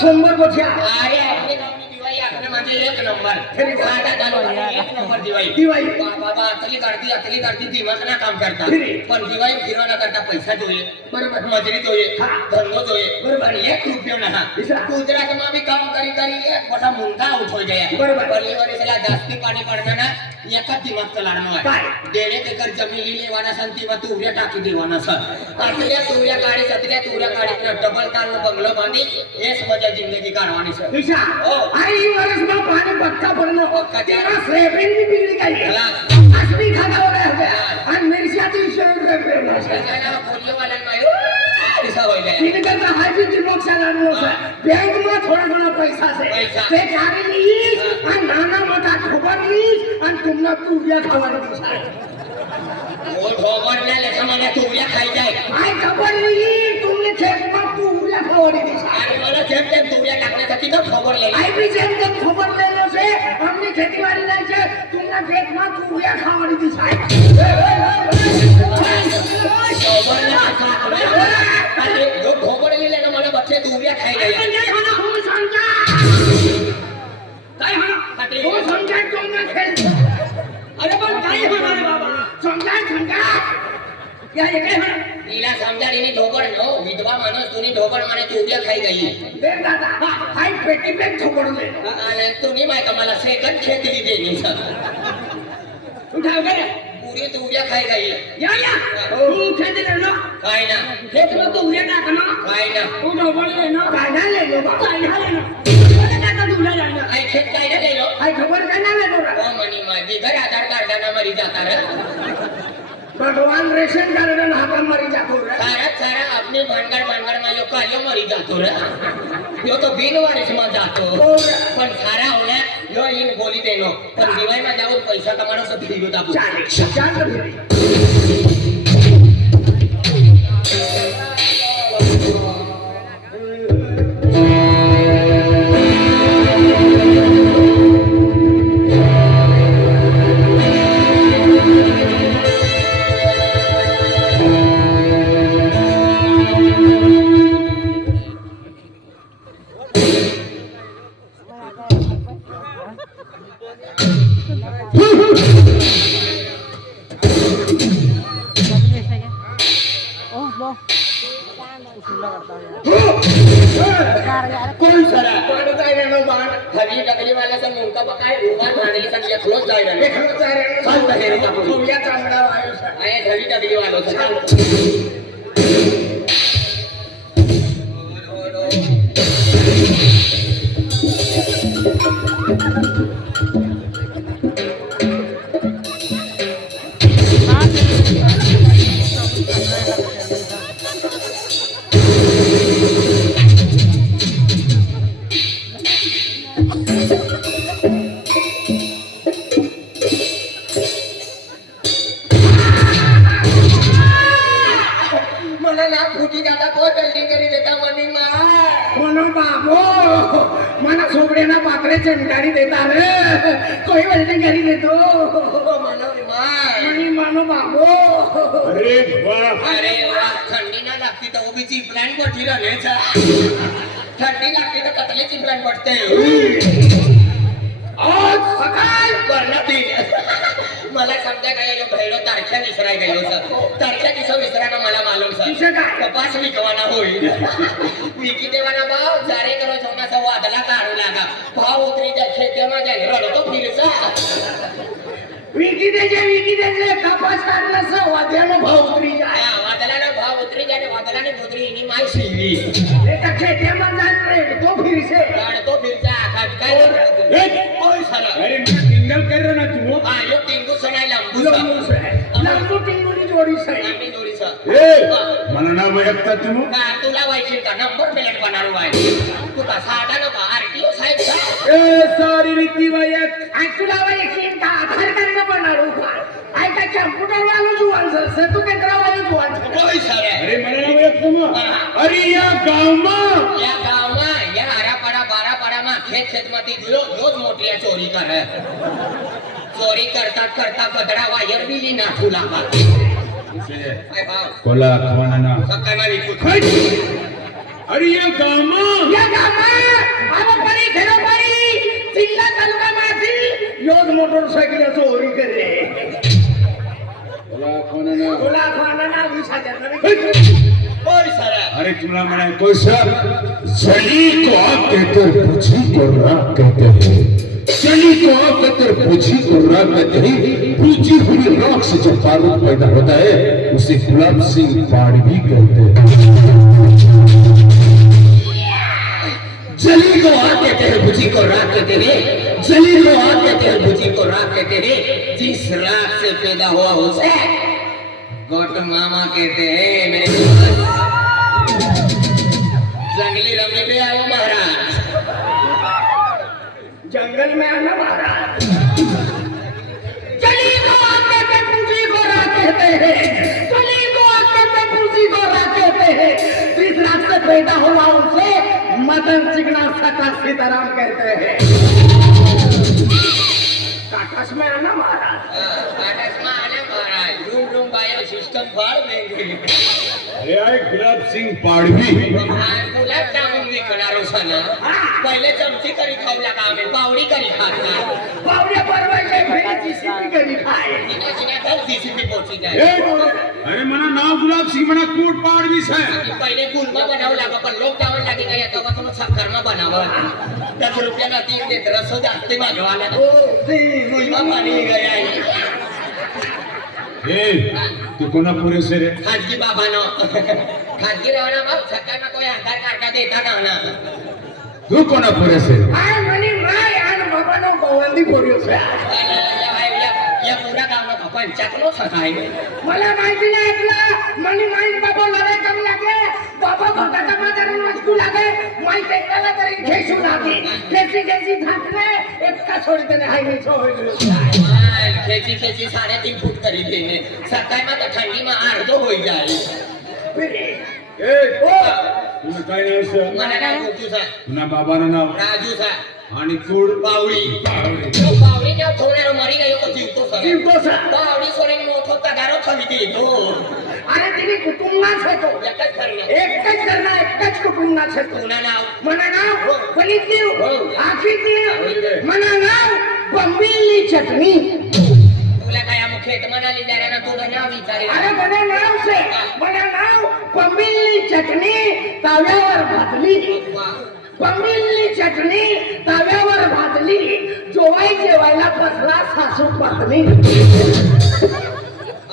सोमवार गोठ्या अरे आपली गावनी दिवाळी असणे म्हणजे एक नंबर एक नंबर दिवाळी दिवाळी बाबा अतली काढती दिमाग ना काम करतात पण दिवाळी फिरवाना करता पैसा જોઈએ बरोबर मजुरी જોઈએ ધંધો જોઈએ बरोबर અને એક રૂપિયો ના ગુજરાતમાં બી કામ કરી કરી એક મોટા મુંગા ઉઠોઈ ગયા बरोबर પહેલી વાર સલા જાસ્તી પાણી પડતા ના એક જ દિમાગ ચલાડવાનો હોય काय 1.5 એકર જમીન લઈ લેવાના છે તીવા તુરિયા ટાકી દેવાના છે આટલે તુરિયા કાઢી સતલે તુરિયા કાઢી ડબલ તારનો બંગલો બાંધી એ સમજા જિંદગી કાઢવાની છે दिशा आई वर्ष में पानी पक्का पड़ना तेरा सेविंग भी बिगड़ गई असली खाना हो रहा है और मेरी शादी से એના ફોલ્યો વાળામાં પૈસા હોય ગયા इनके तो हाजी की लोग चलाने है बैंक में थोड़ा पैसा से ते गाड़ी ली और नाना मोटा खबर ली और तुमने पूरिया खबर दी वो ढोबर ना लेखा माने तुरिया खाई जाए आई खबर ली तुमने खेत में पूरिया खबर दी अरे मला जेम जेम तुरिया टाकण्यासाठी तो खबर ले आई भी जेम जेम खबर लेने से हमने खेती बाड़ी नहीं से तुमने खेत में पूरिया खबर दी ढोबर ना अरे जो ढोबर ले लेना मला बच्चे तुरिया खाई गए नहीं होना हम समझा काय होना वो समझा तुमने खेल अरे पण काय होणार रे बाबा समझा क्या ये काय होणार नीला समजाडीनी ढोबर नो विधवा माणूस तुनी ढोबर माने तुरिया खाई गई देख दादा हाय पेटी पे ठोकर ले आणि तुम्ही माय कमाला सेकंड खेती देनी सर उठाओ करे पूरी तुरिया खाई गई या तू खेत ले लो काय ना खेत में तो उड़े टाक ना काय ना तू ढोबर ले लो काढा ले लो काढा ले लो टाका तुला जाना आई खेत काय ना ले लो हाय खबर काढा ले लो ओ मनी माय बिगर आधार कार्ड ना मरी जाता रे भगवान रेशन कार्ड ना हाता मरी जातो रे सारा अपनी भानगड में यो कालियो मरी जातो रे यो तो बिन वारिस में जातो पण सारा होना यो इन बोली देनो पण दिवाळी में जाऊ पैसा कमानो सब फिरू दाबू चाल कोण सरा पाणी जायला नो बाण हवी डगली वाला सा मुंका बकाय रुमाल भांडली सा एकलोच जायला एकलोच जायला चालत हे रे तुमया चांगला आयुष आहे हवी डगली वाला सा मला ना फुटी जाता कोण बिल्डिंग करी देता मनी मनो बाबो मना सोबड़ेना पात्रे चंडारी देता रे कोई वेल्डिंग करी देतो मनो माय मनी मानो बाबो अरे वाह ठंडी ना लागती तो वो भी चिपलान कोठी रहने चा ठंडी लागती तो कतले चिपलान पड़ते आज सकाळ वरना दिन मला समजा काय जो भैरो तारख्या विसराय गेलो सर तारख्या किसो विसराना मला मालूम सर किसे काय कपास विकवाना होईल विकी देवाना भाव जारे करो सोनाचा वादला काढू लागा भाव उतरी जा खेतेमा जा रडतो फिरसा विकी दे कपास काढला सा वाद्यानो भाव उतरी जाय वादलाना भाव उतरी जाने वादलाने उतरी इनी माय सीवी एका खेतेमा जाण रे तो फिरसे काढतो फिरसा आखा काय ओय साला अरे मैं सिंगल कर रहा ना तू हा यो टिंगू सनाय लांबू लांबू टिंगुनी जोडी सही आम्ही जोडीचा मला नाव ऐकता तुम्ही का तुला वायची का नंबर प्लेट बनारू आहे तू का साधा ना का आरटीओ साहेब का ए सारी रीती वायक आई तुला वायची का आधार कार्ड बनारू का आई का कॉम्प्युटर वाला जुवान सर तू केंद्र वाला जुवान ओय सारे अरे मला नाव ऐक तुम्ही अरे या गावमा या आरापाडा बारापाडाમાં ખેત માંથી રોજ મોટી ચોરી કરે ચોરી કરતા ગધડા વાયર બી નાખું લાગા આય ભાવ कोला खवाना સક્કામાં વિકુ अरे या गावमा या योज मोटरसायकल चोरी करे बोला कोणाला? तुला कोणाला 20,000 होय सारा अरे तुम्हाला म्हणाय कोई सर जली को आप कहते हैं पूछी को राग कहते हैं जली को आप कहते हैं पूछी को राग कहते हैं पूछी हुई राख से जो बारूद पैदा होता है उसे गुलाब सिंह पाड़वी कहते हैं जली को आग कहते हैं बुझी को राख कहते हैं जली को आग कहते हैं बुझी को राख कहते हैं जिस राख से पैदा हुआ उसे गोट मामा कहते हैं मेरे दोस्त जंगली रमने पे आओ महाराज जंगल में आना महाराज चली को आग कहते हैं पूंजी को राग कहते हैं चली को आग कहते हैं पूंजी को राग कहते हैं जिस रात से पैदा हुआ उसे मदन चिकना सटा सीताराम कहते हैं काटस में आना महाराज आकाशમાં આને મહારાજ રૂમ રૂમ બાયો સિસ્ટમ ફાળ દેંગે अरे आए गुलाब सिंह पाड़वी गुलाब जामुन विकणारो सना पहिले चमची करी खाऊ लागा आम्ही पावडी करी खात ना बावड्या परवाचे फेरी जीसीबी करी खाए जिने जिने तर जीसीबी पोची ए, जाय अरे मना नाव गुलाब सिंह मना कोट पाड़वी है पहिले गुलमा बनावं लागा पण लोक जावं लागे काय तेव्हा तुम्ही सक्करमा बनावं 10 रुपयाला 3 देत रसो जास्ती मागवाला ओ दी गुलमा पाणी गया ए तू कोणा पुरे से रे खाजगी बाबानो खाजगी रवाना बाप सरकारना कोई आधार कार्ड देता का ना तू कोणा पुरे से आय मनी माय आन बाबानो गोवंदी पोरियो से या पूरा गावनो पंचायतनो सकाय मला माहिती नाही ऐकला मनी माय बाबा लढाई करू लागे बाबा भटाचा बाजारून वाचू लागे माय टेकाला तरी घेशू लागे घेसी घेसी थाकले एकका सोडते नाही हाय नाही सोड खेची खेची 3.5 फूट करी देने सकाय में तो ठंडी में अर्धो हो जाए ए तुला काय नाव से मला नाव गोचू सा तुना बाबानं नाव राजू सा आणि कूड बावडी पावडी तो बावडी ने थोड़ा मरी गयो तो जीवतो सा जीवतो सा. बावडी सोरे मोठो तगारो थली दी तो अरे तिने कुटुंबाच होतो एकच करणे एकच करणार एकच कुटुंबाच होतो तुना नाव मना नाव पलित देव हो. आखी देव मना नाव बंबिली चटणी तुला काय आम खेत म्हणाली जरा तुझं नाव विचारे अरे मना नाव से मना नाव बंबिली चटणी ताव्यावर भाजली बंबिली चटणी ताव्यावर भाजली जोवाई जेवायला बसला सासू पत्नी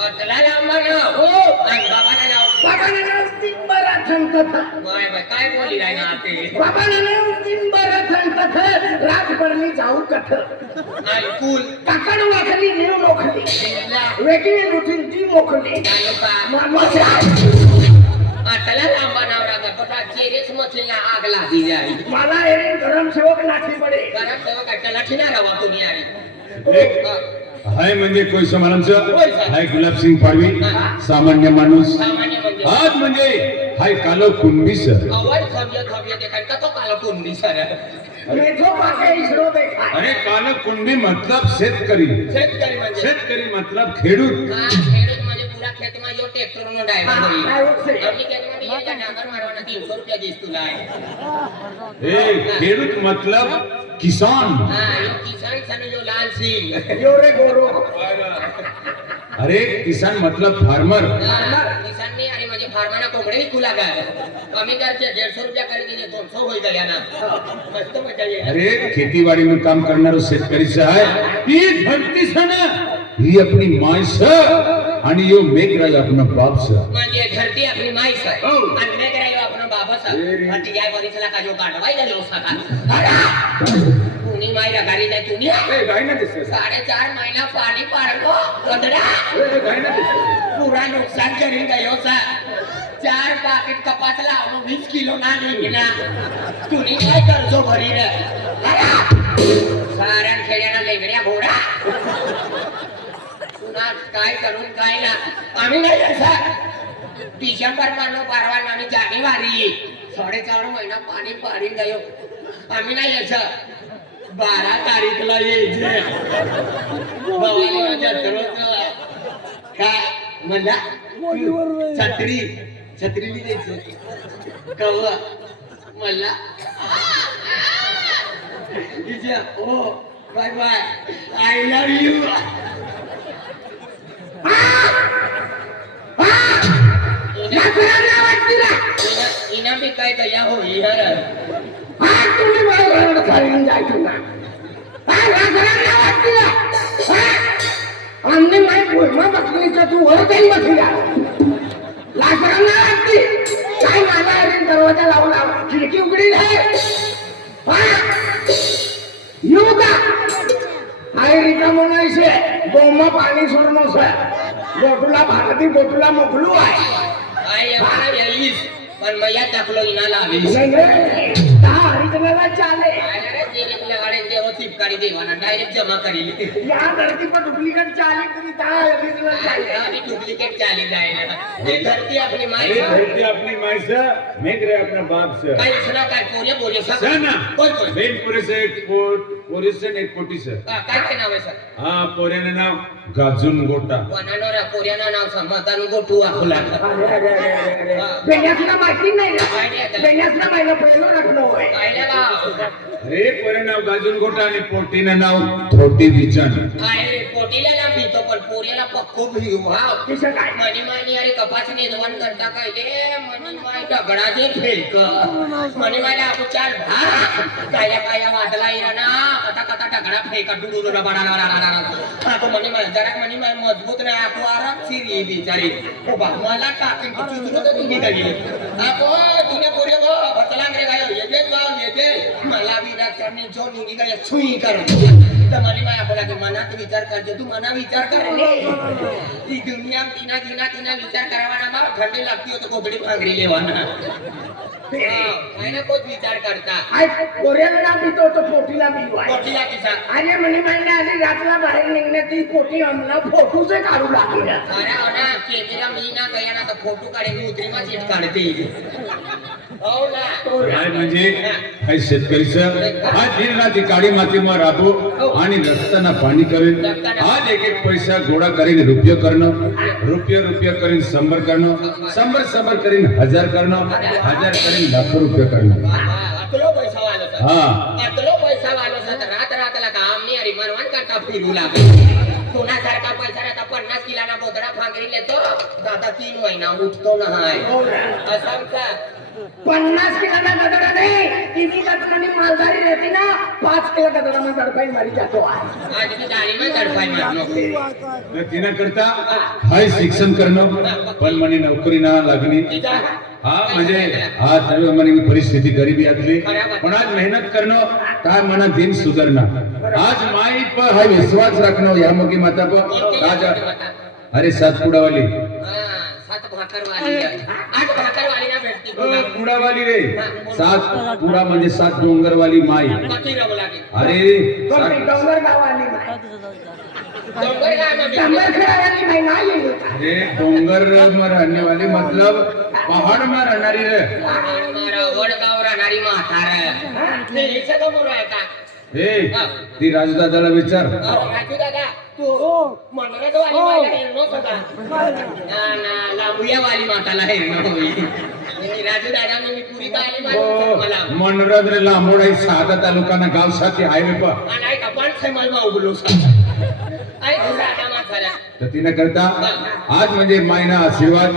अतला लांबा नाव हो आणि बाबाला नाव बाबाला नाव तिंबरा थंकथा बाय बाय काय बोली राय ना ते बाबाला नाव तिंबरा थंकथा राजभरणी जाऊ कथ आणि कुल काकड वाखली नेव मोखली जिल्हा वेगळी रुटीन ती मोखली तालुका मानवाच्या आतला लांबा नाव राजा पता चेरेच मछलीला आग लागी जाई मला एरिन गरम सेवक लाठी पडे घरात तेव्हा कट्ट्याला ठिना रवा तुम्ही आई हाय म्हणजे कोई समानचं हाय गुलाब सिंग पाडवी सामान्य माणूस सामान्य म्हणजे हात म्हणजे हाय कालो कुंभी सर अवर खबले ते काय तो काला कोंडी सर मेथो पाके इसरो देखा अरे कालो कुंभी मतलब शेतकरी शेतकरी म्हणजे शेतकरी मतलब खेडूत हा खेडूत म्हणजे पुरा खेतમાં यो ट्रॅक्टरનો ડ્રાઈવર હા, હોય એવું છે. આપણી ખેતમાં બી એક ડાંગર મારવાના 300 રૂપિયા દીસ તું લાય ए खेडूत मतलब किसान હા यो કિસાન સને જો લાલ સિંહ योरे गोरो अरे किसान मतलब फार्मर किसान नाही आणि म्हणजे फार्माना कोंबडे विकू लागा कमी करते 150 रुपया कर दिले 200 होई गया ना मस्त मजा ये अरे खेतीवाडी में काम करणारो शेतकरी आहे ही धरती सन ही अपनी माय स आणि यो मेघराज आपला बाप स म्हणजे धरती आपली माईस आहे हो. आणि मी करायो आपला बाबा सा आणि या वरीसला का जो काढवाय गेलो सका कुणी माई रगारी जाय कुणी ए गाय ना दिसते 4.5 महिना पाणी पाडलो गदडा गाय ना दिसते पुरा नुकसान करीन गयो सा 4 पाकिट कपास लावलो 20 किलो ना निघला कुणी काय करजो भरी रे साऱ्या खेड्याला लेंगड्या घोडा पुन्हा काय करून काय ना आम्ही नाही असा डिसेंबर महिनो परवा आम्ही जानेवारी 4.5 महिना पाणी पाडीन गयो आम्ही नाही असं 12 तारीखला यायचे भवानीला जत्रोत्सव आहे. काय म्हणला छत्री छत्री द्यायचं कव्वा मला इजा oh bye bye I love you इना भी काय दया हो यार तुम्ही मला घरात खाली जायचं ना आमने माय बोलमा बसलीचा तू वर काही बसला लाकडांना वाटते काय माझा अरे दरवाजा लावला खिडकी उघडी आहे येऊ का आई रिका म्हणायचे बोंबा पाणी सोडणं गोटूला भारती गोटूला मोकलू आहे आय यार यालीस पण मया टाकलो इना लावी दहा हरिजनाला चाले अरे तेरे लगाड़े दे वो चिपकारी देवाना डायरेक्ट जमा करी या धरती पर डुप्लीकेट चाले पूरी दहा हरिजनाला चाले अभी डुप्लीकेट चाली जाएगा ये धरती अपनी माई अरे धरती अपनी माई से मैं करे अपना बाप से काय सुना काय पोरे बोले सब ना कोण कोण बेनपुरे से एक पोरी से एक कोटी से काय काय नाव आहे सर हाँ पोऱ्याने नाव गाजून गोटा वनानोरा पोऱ्याना नाव समाधान गोटू आखुला बेण्यासला माहिती नाही ना बेण्यासला महिना पहिलं रखणं होय कायला अरे पोरे नाव गाजून गोटा आणि पोटीनं नाव थोटी विचन अरे पोटीला ना भीतो पण पोऱ्याला पक्को भिव भाव किशा काय मनी मानी अरे कपास निर्माण करता काय ते मनी माय दगडाचे फेक मनी मायला आपण चाल काया काया वादला इराना कथा कथा दगडा फेका डुडू रबडा आपण मनी माय जरा मनी माय मजबूत नाही आपण आराम सिरी बिचारी ओ बा मला टाकीन की चुचुरो तर तुम्ही गली आपण तुने पोरे गो बतला रे गायो येते गाव येते मला विराट करणे जो निगी गाय छुई कर तर मनी माय आपला मनात विचार करते तू मना विचार कर रे ही दुनिया तिना तिना तिना विचार करावाना बा थंडी लागती हो तो कोबडी भांगरी लेवाना काय ना कोच विचार करता आई कोऱ्याला ना भीतो तो पोटीला भीवाय कोटीला किसा अरे म्हणे म्हणले आधी रातला बाहेर निघण्यात ती पोटी आम्हाला फोटोचे काढू लागले अरे हो ना केमेरा मी ना गया ना तर फोटो काढे उतरी मा चिट काढते हो ना काय म्हणजे काही शेतकरीचं आज दिन रात्री काळी मातीवर राबो आणि रस्त्याना पाणी करेन आज एक एक पैसा गोळा करीन रुपये करणं रुपये करीन 100 करणं 100 करीन 1000 करणं 1000 करीन लाखो रुपये करणं अतलो पैसा वालो सर हा अतलो पैसा वालो सर रात रातला काम नाही अरे मनवान करता फिरू लागले कोणासारखा पैसा आता 50 किलोना बोधडा फांगरी लेतो दादा 3 महिना उठतो नाही असं का 50 किलोला गदडा नाही तिन्ही गदडानी मालदारी रहती ना 5 किलो गदडा में गडपाई मारी जातो आज की गाडी में गडपाई मारनो तर तिनं करता हाय शिक्षण करणं पण म्हणे नोकरी ना लागली हा म्हणजे आज सर्व म्हणे परिस्थिती गरिबी असली पण आज मेहनत करणं काय मना दिन सुधारणं आज माई पर हा विश्वास राखणं या मगी माता पर आज अरे सातपुडावाली सात भाकरवाली आठ भाकरवाली ना भेटती पुडावाली रे सात पुडा म्हणजे 7 डोंगरवाली माई कती रव लागे अरे डोंगर गावाली डोंगर गाव में डोंगर खेळायला नाही नाही अरे डोंगर में रहने वाली मतलब पहाड़ में रहणारी रे मारा वडगाव राहणारी म्हातार ते सगळं मोरायचा ए ती राजदादाला विचार राजू दादा तू मनरत वाली माता हेरणो सका ना ना लांबुया वाली माताला हेरणो होई राजू दादा मी पुरी बाली मालूम मला मनरद रे लांबोडाई सादा तालुकाना गाव साथी हायवे पर आणि का पण सेमल मा उगलो आई दादा माताला तर तिने करता आज म्हणजे मायना आशीर्वाद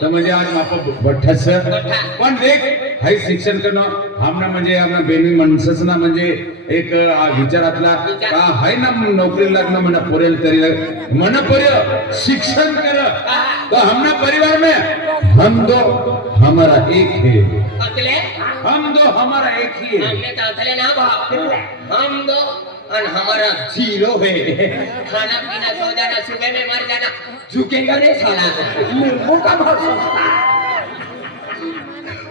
तर म्हणजे आज माप बठ्ठस पण देख हाय शिक्षण करणं आमना म्हणजे आमना बेनी माणसच ना म्हणजे एक विचारातला का हाय ना नोकरी लागणं म्हणा पोरेल तरी मन पर्य शिक्षण कर तो हमना परिवार में हम दो हमारा एक है अतले हम दो हमारा एक ही है हमने तो अतले ना भाव हम दो और हमारा जीरो है खाना पीना सो जाना सुबह में मर जाना झुकेगा नहीं साला नींबू का भाव सस्ता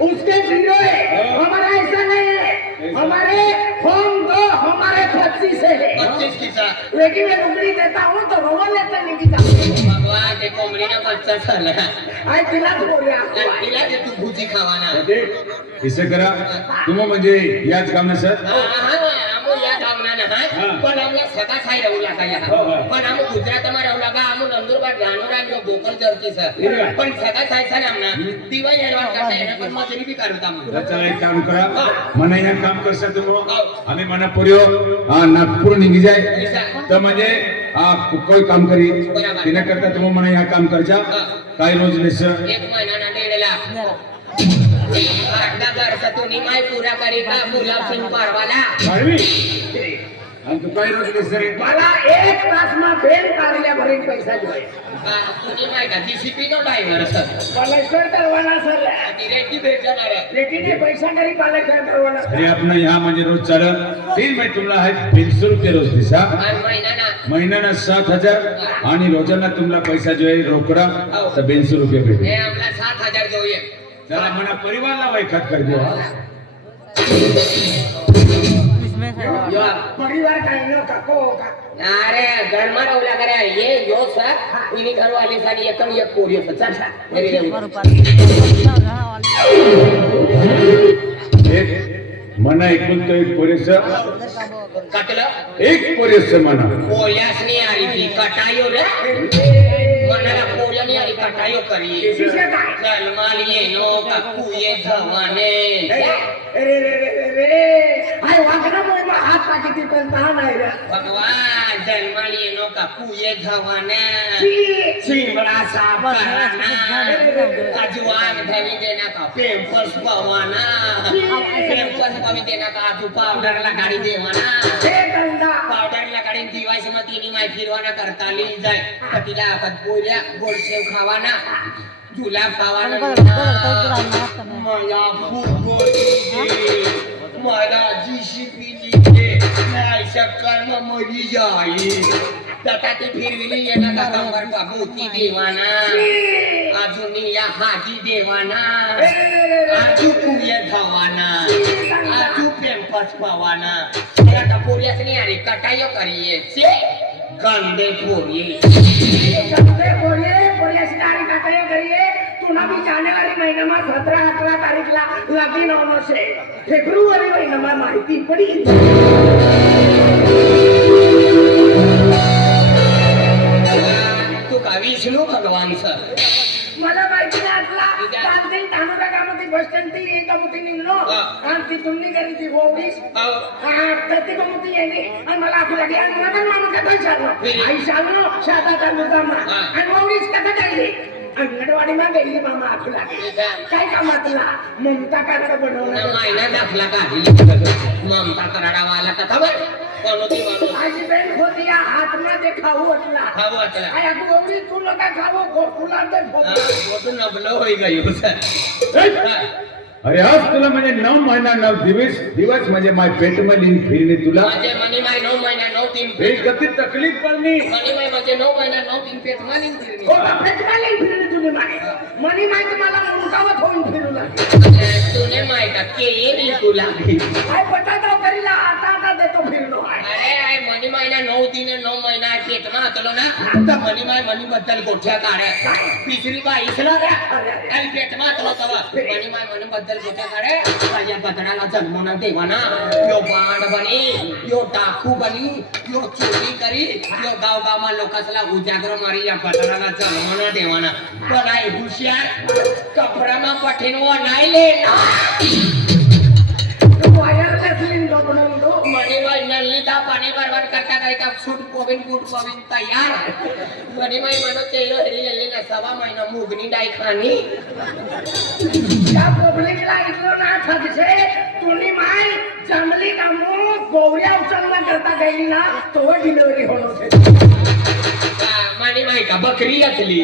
उसके जीरो है हमारा ऐसा नहीं है हमारे हम दो हमारे 25 है 25 किसा लेकिन मैं उंगली देता हूँ तो रोवा लेता नहीं किसा भगवान ते कोंबडीना बच्चा झाला आई तिला बोलूया तिला ते तू भुजी खावाना इसे करा तुम म्हणजे याच काम सर हा आमो या गावना ना हा પણ અમને સગા સાઈ રહું લાગા યાર પણ આમ ગુજરાતમાં રહું લાગા આમ નંદુરબાર જાનુરા જો ગોકલ જરતી છે પણ સગા સાઈ છે ને અમને દિવાળી એડવાન્સ કરતા એને પણ મજૂરી બી કરું તમ चला एक काम करा મને અહીંયા કામ કરશે तुम्ही आम्ही મને પૂર્યો नागपूर निघी जाय तर म्हणजे કોઈ કામ કરી તેના કરતા તમે મને અહીંયા કામ કરજા काय रोज लेस એક મહિનાના 1.5 લાખ આટલા ઘર તો નિમાય પૂરા કરી કા ગુલાબ સિંહ પારવાલા मारवी आणि तू काय रोज लेस रे मला 1 तासમાં બેન કાર્ય ભરીને પૈસા જોઈએ તું નિમાય કા જીસીપી નો ડ્રાઈવર છે કલેક્ટર કરવાના સર ડિરેક્ટલી भेट जाणार आहे રેટીને પૈસા કરી કલેક્ટર કરવાના अरे आपण यहाँ म्हणजे रोज चाल 3 महिने तुम्हाला आहे 200 रुपये रोज दिसा આ મહિનાના महिन्याना 7000 आणि रोजाना तुम्हाला पैसा जो आहे रोकडा तर 200 रुपये भेटेल એ આમલા 7000 જોઈએ जरा मना परिवारला वैखत कर देवा यो પરિવાર કાઈનો કાકો अरे घरमा राहुला करे ये यो सर इनी घरवाली सारी एकम एक पोरियो सचा छा मेरी रे एक मना एकूण तो एक पोरेस कटलं एक पोरेस मना पोल्यासनी आरी ती कटायो रे मनाला पोल्यानी आरी कटायो करी શીશે काय जन्मालिये नो काकुये धवाने रे रे रे रे हाय वागना मोयमा हात टाकी पण तहा नाही रे भगवान जन्मालिये नो काकुये धवाने છી सिमला सापराना अजवान धवी देना का पेम्पस पवाना पेम्पस पवी देना का आजू पावडर ला गाडी देवाना हे गंदा पावडर ला गाडी दिवायस मग तिनी माय फिरवाना करता ली जाय तिला आपण पोळ्या गोडसेव खावाना जुलाब खावाना मला मला जीसीपी लिखे नाही शक्कर मग मरी जाई तथा ती फिरविली येणार का कंबर का मोती देवाना अजून या हाजी देवाना आजू कुये धावाना आजू पेम्पस पवाना आता पोरियाच नाही अरे कटायो करिये से गंदे पोरी सबसे बोले पोलिस गाड़ी काटायो करिए तुना भी जाने वाली महीने में 17-18 तारीख ला लगी नौनो से फेब्रुवारी महीने में माहिती पड़ी तू का विष्णु भगवान सर मला माहिती नाही आतला काल ते तानुरा गावामध्ये बस स्टँड ती एका मोठी निघलो आणि ती तुम्ही घरी ती बोवडीस तर ती मोठी येणे आणि मला आखू लागली आणि मला पण मामा कथा विचारलं आई सांगलो शादा चालू आणि बोवडीस कथा काढली अंगणवाडी मा गेली मामा आखू लागली काय कामातला ममता काढता बनवणार महिना दाखला का ममता कराडावाला कथा बर कोणती माणूस माझी बहीण होती या हात मध्ये खाऊ वाटला खाऊ वाटला आया बोवडी तू नका खाऊ गोकुला ते मोठं नबलं होई गयो सर अरे आज तुला म्हणजे 9 महिना 9 दिवस म्हणजे माय पेट मध्ये फिरणे तुला माझे मनी माय 9 महिना 9 दिन हे किती तकलीफ पडली मनी माय माझे 9 महिना 9 दिन पेट मानी फिरली ओ पेटवाले फिरले तुम्ही माय मनी माय तुम्हाला मुंडावत होऊन फिरू लागले तूने माहित के येरी तुला काय पटाता करीला आता देतो फिरलो आहे अरे आय मनी महिना 9 दिन 9 महिना पेट मा हतलो ना तर मनी माय मनी बद्दल गोठ्या काढे तिसरी बाई इसला रे आणि पेट मा हतलो तवा मनी माय मनी बद्दल गोठ्या काढे माझ्या बदडाला जन्मना देवाना यो बाण बनी यो टाकू बनी यो चोरी करी यो गाव गाव लोकांसला उजागर मारी या बदडाला जन्मना देवाना पण आय हुशार कपडामा पठीनवा नाही ले वायरलेस लिंक बनवलो मनी माय नल्लीदा पाणी बरबाद करता करता सूट पोविन बूट पोविन तयार मनी माय म्हणो तेलो हरी लल्ली ना 6 महिना मुगनी डाई खानी या पब्लिकला इतलो ना थाकसे तुम्ही माय जंगली कामो गोवऱ्या उचलना करता गेली ना तो डिलिव्हरी होणं मनी माय का बकरी असली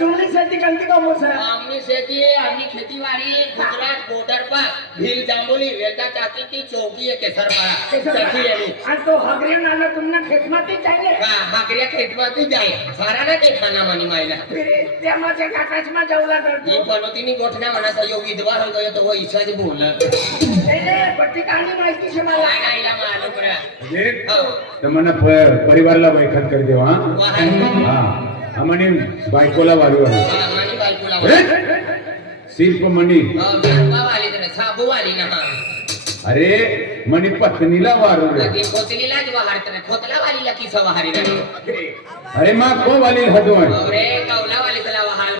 तुम्ही शेती गलती कामो सर आमनी शेती आमनी खेतीवाड़ी गुजरात बॉर्डर पर भील जांबोली वेलदा चाकी की चौकी है केसरपाड़ा देखी है नी आणि तो हगरिया नाना तुमना खेतमाती चाहिए हाकरिया खेतमाती जाए सारा ना ते खाना मनी मायला फिर त्या माझ्या काकाचमा जाऊला करतो ये पनोतीनी गोठना मना सहयोग विधवा हो गयो तो वो ईसाच बोल त्याने पट्टी कहाणी माहिती से मला काय नाहीला मालूम रे तर मला परिवारला वैखत कर देवा हा आम्हाने बायकोला वाढू मनी बायकोला शिल्प मंडी वाली तर साबू वाली ना अरे मनी पत्नीला वारवलं लगी खोतलीला जीवा हारत खोतला वालीला की सवा हारी रे अरे माँ को वाली हदवान अरे कौला वाली चला